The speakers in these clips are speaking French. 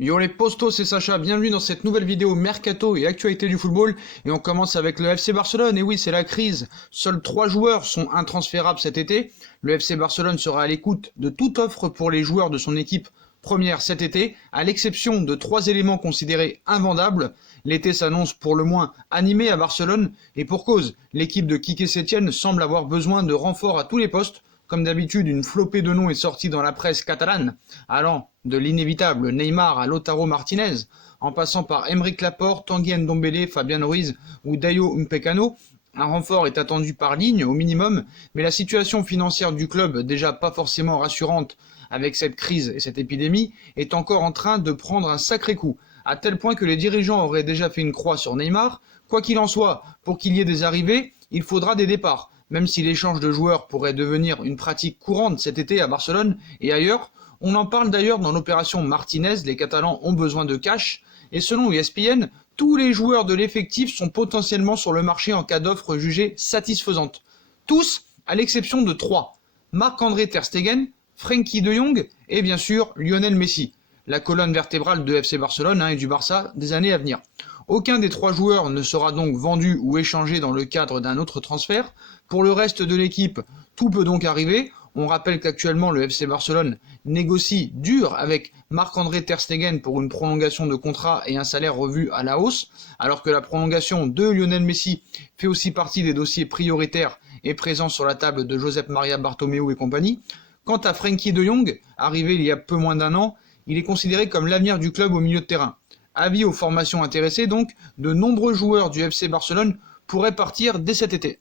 Yo les postos, c'est Sacha, bienvenue dans cette nouvelle vidéo Mercato et actualité du football. Et on commence avec le FC Barcelone, et oui c'est la crise. Seuls 3 joueurs sont intransférables cet été. Le FC Barcelone sera à l'écoute de toute offre pour les joueurs de son équipe première cet été, à l'exception de 3 éléments considérés invendables. L'été s'annonce pour le moins animé à Barcelone, et pour cause, l'équipe de Quique Setién semble avoir besoin de renforts à tous les postes. Comme d'habitude, une flopée de noms est sortie dans la presse catalane, allant de l'inévitable Neymar à Lautaro Martinez, en passant par Aymeric Laporte, Tanguy Ndombele, Fabian Ruiz ou Dayo Upamecano. Un renfort est attendu par ligne au minimum, mais la situation financière du club, déjà pas forcément rassurante avec cette crise et cette épidémie, est encore en train de prendre un sacré coup, à tel point que les dirigeants auraient déjà fait une croix sur Neymar. Quoi qu'il en soit, pour qu'il y ait des arrivées, il faudra des départs. Même si l'échange de joueurs pourrait devenir une pratique courante cet été à Barcelone et ailleurs, on en parle d'ailleurs dans l'opération Martinez, les Catalans ont besoin de cash, et selon ESPN, tous les joueurs de l'effectif sont potentiellement sur le marché en cas d'offre jugée satisfaisante. Tous, à l'exception de 3. Marc-André Ter Stegen, Frenkie de Jong et bien sûr Lionel Messi, la colonne vertébrale de FC Barcelone et du Barça des années à venir. Aucun des 3 joueurs ne sera donc vendu ou échangé dans le cadre d'un autre transfert. Pour le reste de l'équipe, tout peut donc arriver. On rappelle qu'actuellement le FC Barcelone négocie dur avec Marc-André Ter Stegen pour une prolongation de contrat et un salaire revu à la hausse, alors que la prolongation de Lionel Messi fait aussi partie des dossiers prioritaires et présents sur la table de Josep Maria Bartomeu et compagnie. Quant à Frenkie de Jong, arrivé il y a peu moins d'un an, il est considéré comme l'avenir du club au milieu de terrain. Avis aux formations intéressées donc, de nombreux joueurs du FC Barcelone pourraient partir dès cet été.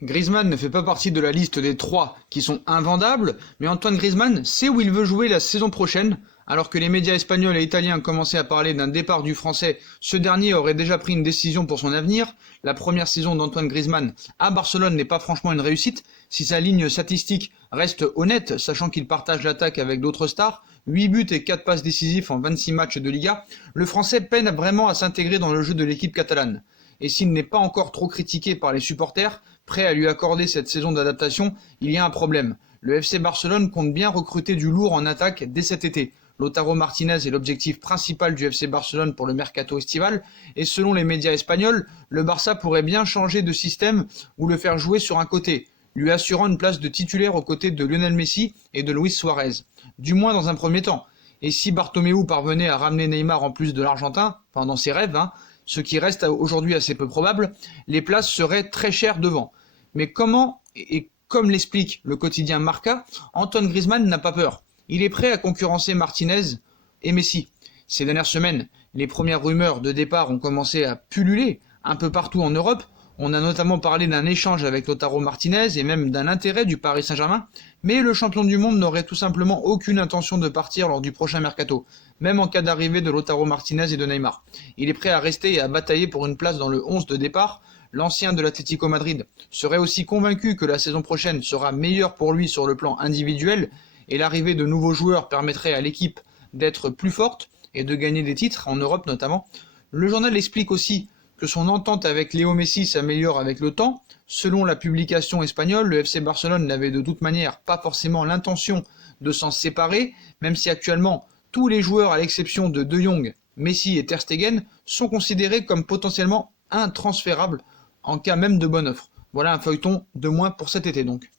Griezmann ne fait pas partie de la liste des 3 qui sont invendables, mais Antoine Griezmann sait où il veut jouer la saison prochaine. Alors que les médias espagnols et italiens commençaient à parler d'un départ du français, ce dernier aurait déjà pris une décision pour son avenir. La première saison d'Antoine Griezmann à Barcelone n'est pas franchement une réussite, si sa ligne statistique reste honnête, sachant qu'il partage l'attaque avec d'autres stars, 8 buts et 4 passes décisifs en 26 matchs de Liga, le français peine vraiment à s'intégrer dans le jeu de l'équipe catalane. Et s'il n'est pas encore trop critiqué par les supporters, prêts à lui accorder cette saison d'adaptation, il y a un problème. Le FC Barcelone compte bien recruter du lourd en attaque dès cet été. Lautaro Martinez est l'objectif principal du FC Barcelone pour le mercato estival, et selon les médias espagnols, le Barça pourrait bien changer de système ou le faire jouer sur un côté, lui assurant une place de titulaire aux côtés de Lionel Messi et de Luis Suarez. Du moins dans un premier temps. Et si Bartomeu parvenait à ramener Neymar en plus de l'Argentin, pendant ses rêves, ce qui reste aujourd'hui assez peu probable, les places seraient très chères devant. Mais comment, et comme l'explique le quotidien Marca, Antoine Griezmann n'a pas peur. Il est prêt à concurrencer Martinez et Messi. Ces dernières semaines, les premières rumeurs de départ ont commencé à pulluler un peu partout en Europe. On a notamment parlé d'un échange avec Lautaro Martinez et même d'un intérêt du Paris Saint-Germain, mais le champion du monde n'aurait tout simplement aucune intention de partir lors du prochain mercato, même en cas d'arrivée de Lautaro Martinez et de Neymar. Il est prêt à rester et à batailler pour une place dans le 11 de départ. L'ancien de l'Atlético Madrid serait aussi convaincu que la saison prochaine sera meilleure pour lui sur le plan individuel, et l'arrivée de nouveaux joueurs permettrait à l'équipe d'être plus forte et de gagner des titres, en Europe notamment. Le journal explique aussi que son entente avec Léo Messi s'améliore avec le temps. Selon la publication espagnole, le FC Barcelone n'avait de toute manière pas forcément l'intention de s'en séparer, même si actuellement tous les joueurs à l'exception de De Jong, Messi et Ter Stegen sont considérés comme potentiellement intransférables en cas même de bonne offre. Voilà un feuilleton de moins pour cet été donc.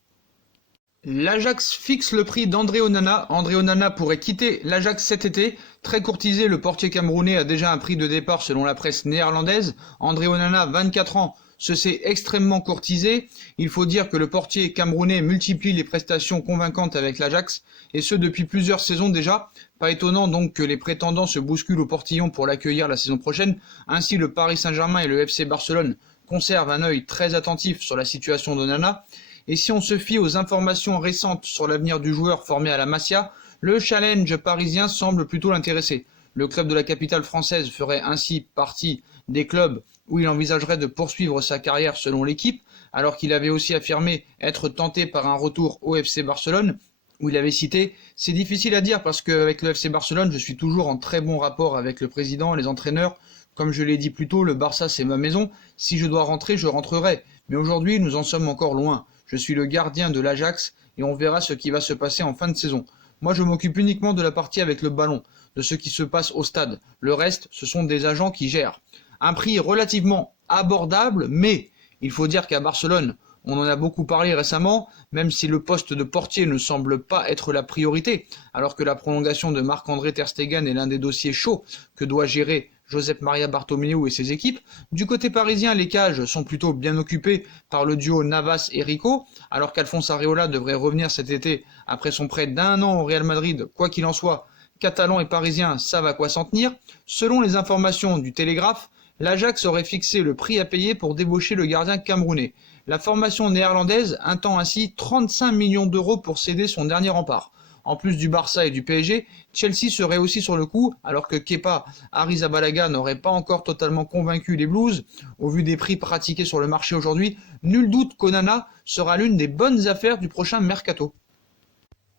L'Ajax fixe le prix d'André Onana. André Onana pourrait quitter l'Ajax cet été. Très courtisé, le portier camerounais a déjà un prix de départ selon la presse néerlandaise. André Onana, 24 ans, se sait extrêmement courtisé. Il faut dire que le portier camerounais multiplie les prestations convaincantes avec l'Ajax, et ce depuis plusieurs saisons déjà. Pas étonnant donc que les prétendants se bousculent au portillon pour l'accueillir la saison prochaine. Ainsi, le Paris Saint-Germain et le FC Barcelone conservent un œil très attentif sur la situation d'Onana. Et si on se fie aux informations récentes sur l'avenir du joueur formé à la Masia, le challenge parisien semble plutôt l'intéresser. Le club de la capitale française ferait ainsi partie des clubs où il envisagerait de poursuivre sa carrière selon l'équipe, alors qu'il avait aussi affirmé être tenté par un retour au FC Barcelone, où il avait cité « C'est difficile à dire parce qu'avec le FC Barcelone, je suis toujours en très bon rapport avec le président, les entraîneurs. Comme je l'ai dit plus tôt, le Barça c'est ma maison. Si je dois rentrer, je rentrerai. Mais aujourd'hui, nous en sommes encore loin. Je suis le gardien de l'Ajax et on verra ce qui va se passer en fin de saison. Moi, je m'occupe uniquement de la partie avec le ballon, de ce qui se passe au stade. Le reste, ce sont des agents qui gèrent. Un prix relativement abordable, mais il faut dire qu'à Barcelone, on en a beaucoup parlé récemment, même si le poste de portier ne semble pas être la priorité, alors que la prolongation de Marc-André ter Stegen est l'un des dossiers chauds que doit gérer Josep Maria Bartomeu et ses équipes. Du côté parisien, les cages sont plutôt bien occupées par le duo Navas et Rico, alors qu'Alphonse Areola devrait revenir cet été après son prêt d'1 an au Real Madrid. Quoi qu'il en soit, Catalans et Parisiens savent à quoi s'en tenir. Selon les informations du Télégraphe, l'Ajax aurait fixé le prix à payer pour débaucher le gardien camerounais. La formation néerlandaise entend ainsi 35 millions d'euros pour céder son dernier rempart. En plus du Barça et du PSG, Chelsea serait aussi sur le coup, alors que Kepa Arrizabalaga n'aurait pas encore totalement convaincu les Blues. Au vu des prix pratiqués sur le marché aujourd'hui, nul doute qu'Onana sera l'une des bonnes affaires du prochain mercato.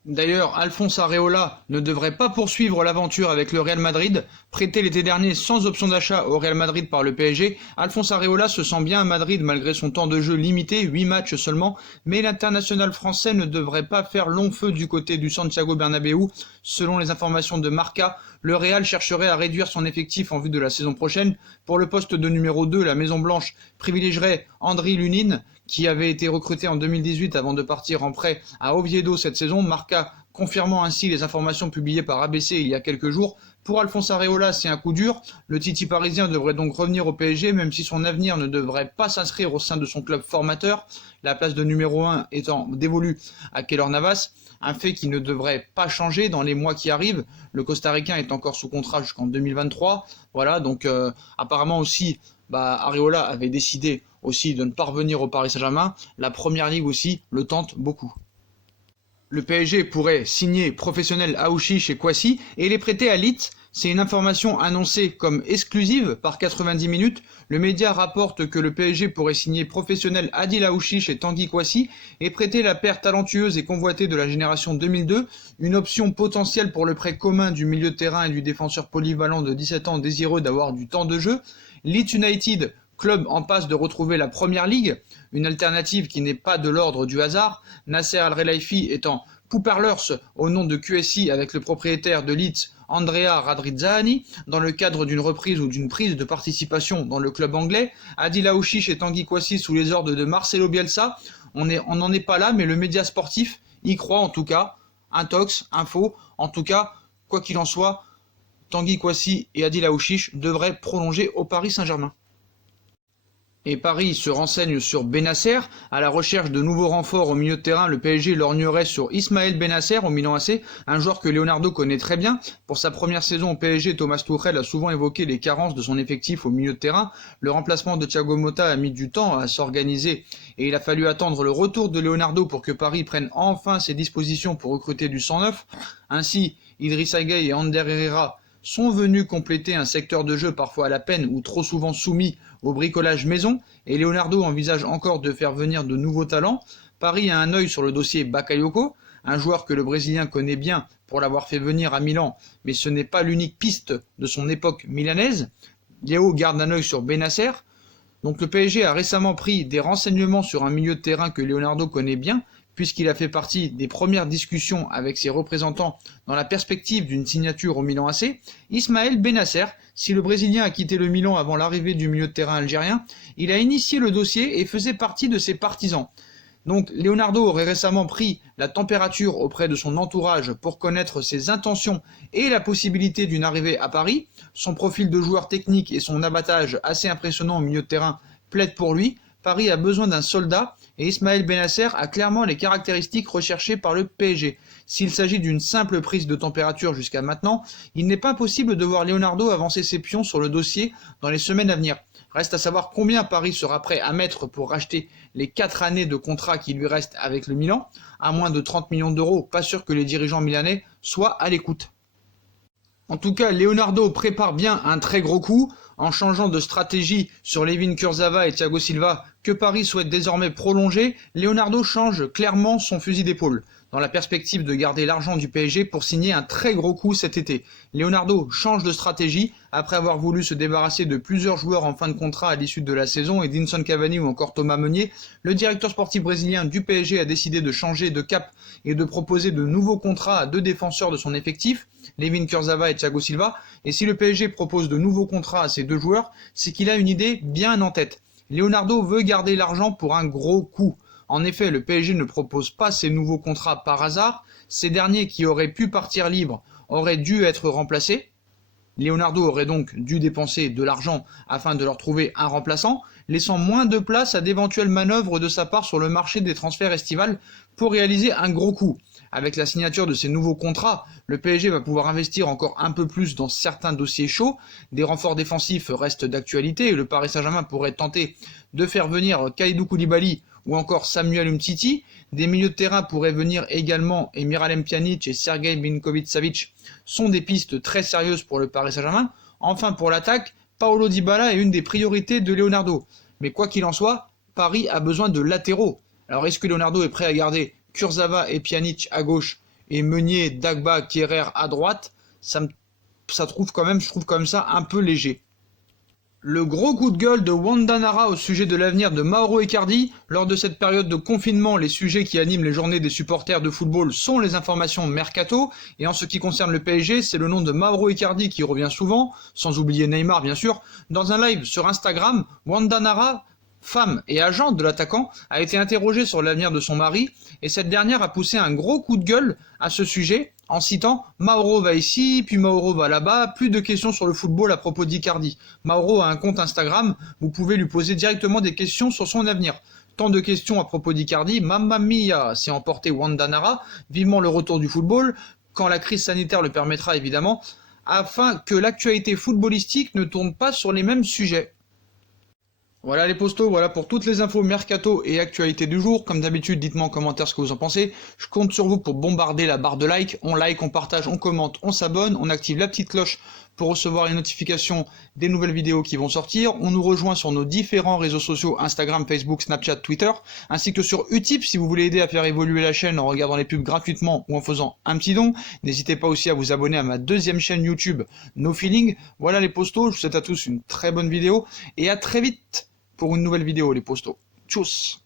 D'ailleurs, Alphonse Areola ne devrait pas poursuivre l'aventure avec le Real Madrid. Prêté l'été dernier sans option d'achat au Real Madrid par le PSG, Alphonse Areola se sent bien à Madrid malgré son temps de jeu limité, 8 matchs seulement, mais l'international français ne devrait pas faire long feu du côté du Santiago Bernabéu. Selon les informations de Marca, le Real chercherait à réduire son effectif en vue de la saison prochaine. Pour le poste de numéro 2, la Maison Blanche privilégierait Andriy Lunin, qui avait été recruté en 2018 avant de partir en prêt à Oviedo cette saison, Marca confirmant ainsi les informations publiées par ABC il y a quelques jours. Pour Alphonse Areola, c'est un coup dur. Le Titi parisien devrait donc revenir au PSG, même si son avenir ne devrait pas s'inscrire au sein de son club formateur, la place de numéro 1 étant dévolue à Keylor Navas, un fait qui ne devrait pas changer dans les mois qui arrivent. Le Costa-Ricain est encore sous contrat jusqu'en 2023. Voilà, donc apparemment aussi, Areola avait décidé aussi de ne pas revenir au Paris Saint-Germain. La Première Ligue aussi le tente beaucoup. Le PSG pourrait signer professionnel Aouchiche et Kouassi et les prêter à Leeds. C'est une information annoncée comme exclusive par 90 minutes. Le média rapporte que le PSG pourrait signer professionnel Adil Aouchiche et Tanguy Kouassi et prêter la paire talentueuse et convoitée de la génération 2002, une option potentielle pour le prêt commun du milieu de terrain et du défenseur polyvalent de 17 ans désireux d'avoir du temps de jeu. Leeds United, club en passe de retrouver la Première Ligue, une alternative qui n'est pas de l'ordre du hasard, Nasser Al-Khelaifi étant Pouparlers au nom de QSI avec le propriétaire de Leeds, Andrea Radrizzani, dans le cadre d'une reprise ou d'une prise de participation dans le club anglais, Adil Aouchiche et Tanguy Kouassi sous les ordres de Marcelo Bielsa. On n'en est pas là, mais le média sportif y croit en tout cas. Intox, info, en tout cas, quoi qu'il en soit, Tanguy Kouassi et Adil Aouchiche devraient prolonger au Paris Saint-Germain. Et Paris se renseigne sur Bennacer. À la recherche de nouveaux renforts au milieu de terrain, le PSG lorgnerait sur Ismaël Bennacer au Milan AC, un joueur que Leonardo connaît très bien. Pour sa première saison au PSG, Thomas Tuchel a souvent évoqué les carences de son effectif au milieu de terrain. Le remplacement de Thiago Motta a mis du temps à s'organiser et il a fallu attendre le retour de Leonardo pour que Paris prenne enfin ses dispositions pour recruter du sang neuf. Ainsi, Idrissa Gueye et Ander Herrera sont venus compléter un secteur de jeu parfois à la peine ou trop souvent soumis au bricolage maison, et Leonardo envisage encore de faire venir de nouveaux talents. Paris a un œil sur le dossier Bakayoko, un joueur que le Brésilien connaît bien pour l'avoir fait venir à Milan, mais ce n'est pas l'unique piste de son époque milanaise. Léo garde un œil sur Bennacer. Donc le PSG a récemment pris des renseignements sur un milieu de terrain que Leonardo connaît bien, puisqu'il a fait partie des premières discussions avec ses représentants dans la perspective d'une signature au Milan AC. Ismaël Bennacer, si le Brésilien a quitté le Milan avant l'arrivée du milieu de terrain algérien, il a initié le dossier et faisait partie de ses partisans. Donc Leonardo aurait récemment pris la température auprès de son entourage pour connaître ses intentions et la possibilité d'une arrivée à Paris. Son profil de joueur technique et son abattage assez impressionnant au milieu de terrain plaident pour lui. Paris a besoin d'un soldat et Ismaël Bennacer a clairement les caractéristiques recherchées par le PSG. S'il s'agit d'une simple prise de température jusqu'à maintenant, il n'est pas impossible de voir Leonardo avancer ses pions sur le dossier dans les semaines à venir. Reste à savoir combien Paris sera prêt à mettre pour racheter les 4 années de contrat qui lui restent avec le Milan. À moins de 30 millions d'euros, pas sûr que les dirigeants milanais soient à l'écoute. En tout cas, Leonardo prépare bien un très gros coup. En changeant de stratégie sur Layvin Kurzawa et Thiago Silva, que Paris souhaite désormais prolonger, Leonardo change clairement son fusil d'épaule. dans la perspective de garder l'argent du PSG pour signer un très gros coup cet été. Leonardo change de stratégie après avoir voulu se débarrasser de plusieurs joueurs en fin de contrat à l'issue de la saison, Edinson Cavani ou encore Thomas Meunier. Le directeur sportif brésilien du PSG a décidé de changer de cap et de proposer de nouveaux contrats à deux défenseurs de son effectif, Layvin Kurzawa et Thiago Silva. Et si le PSG propose de nouveaux contrats à ces deux joueurs, c'est qu'il a une idée bien en tête. Leonardo veut garder l'argent pour un gros coup. En effet, le PSG ne propose pas ces nouveaux contrats par hasard. Ces derniers qui auraient pu partir libres auraient dû être remplacés. Leonardo aurait donc dû dépenser de l'argent afin de leur trouver un remplaçant, laissant moins de place à d'éventuelles manœuvres de sa part sur le marché des transferts estivales pour réaliser un gros coup. Avec la signature de ces nouveaux contrats, le PSG va pouvoir investir encore un peu plus dans certains dossiers chauds. Des renforts défensifs restent d'actualité et le Paris Saint-Germain pourrait tenter de faire venir Kalidou Koulibaly ou encore Samuel Umtiti. Des milieux de terrain pourraient venir également et Miralem Pjanic et Sergej Milinkovic-Savic sont des pistes très sérieuses pour le Paris Saint-Germain. Enfin pour l'attaque, Paulo Dybala est une des priorités de Leonardo. Mais quoi qu'il en soit, Paris a besoin de latéraux. Alors est-ce que Leonardo est prêt à garder Kurzawa et Pjanic à gauche et Meunier, Dagba, Kehrer à droite? Je trouve quand même ça un peu léger. Le gros coup de gueule de Wanda Nara au sujet de l'avenir de Mauro Icardi. Lors de cette période de confinement, les sujets qui animent les journées des supporters de football sont les informations mercato. Et en ce qui concerne le PSG, c'est le nom de Mauro Icardi qui revient souvent, sans oublier Neymar bien sûr. Dans un live sur Instagram, Wanda Nara, femme et agent de l'attaquant, a été interrogée sur l'avenir de son mari et cette dernière a poussé un gros coup de gueule à ce sujet en citant « Mauro va ici, puis Mauro va là-bas, plus de questions sur le football à propos d'Icardi. Mauro a un compte Instagram, vous pouvez lui poser directement des questions sur son avenir. » Tant de questions à propos d'Icardi, mamma mia, s'est emporté Wanda Nara, vivement le retour du football, quand la crise sanitaire le permettra évidemment, afin que l'actualité footballistique ne tourne pas sur les mêmes sujets. Voilà les postos, voilà pour toutes les infos mercato et actualités du jour. Comme d'habitude, dites-moi en commentaire ce que vous en pensez. Je compte sur vous pour bombarder la barre de like. On like, on partage, on commente, on s'abonne, on active la petite cloche pour recevoir les notifications des nouvelles vidéos qui vont sortir. On nous rejoint sur nos différents réseaux sociaux Instagram, Facebook, Snapchat, Twitter, ainsi que sur Utip si vous voulez aider à faire évoluer la chaîne en regardant les pubs gratuitement ou en faisant un petit don. N'hésitez pas aussi à vous abonner à ma deuxième chaîne YouTube, No Feeling. Voilà les postos, je vous souhaite à tous une très bonne vidéo et à très vite pour une nouvelle vidéo les postos. Tchuss.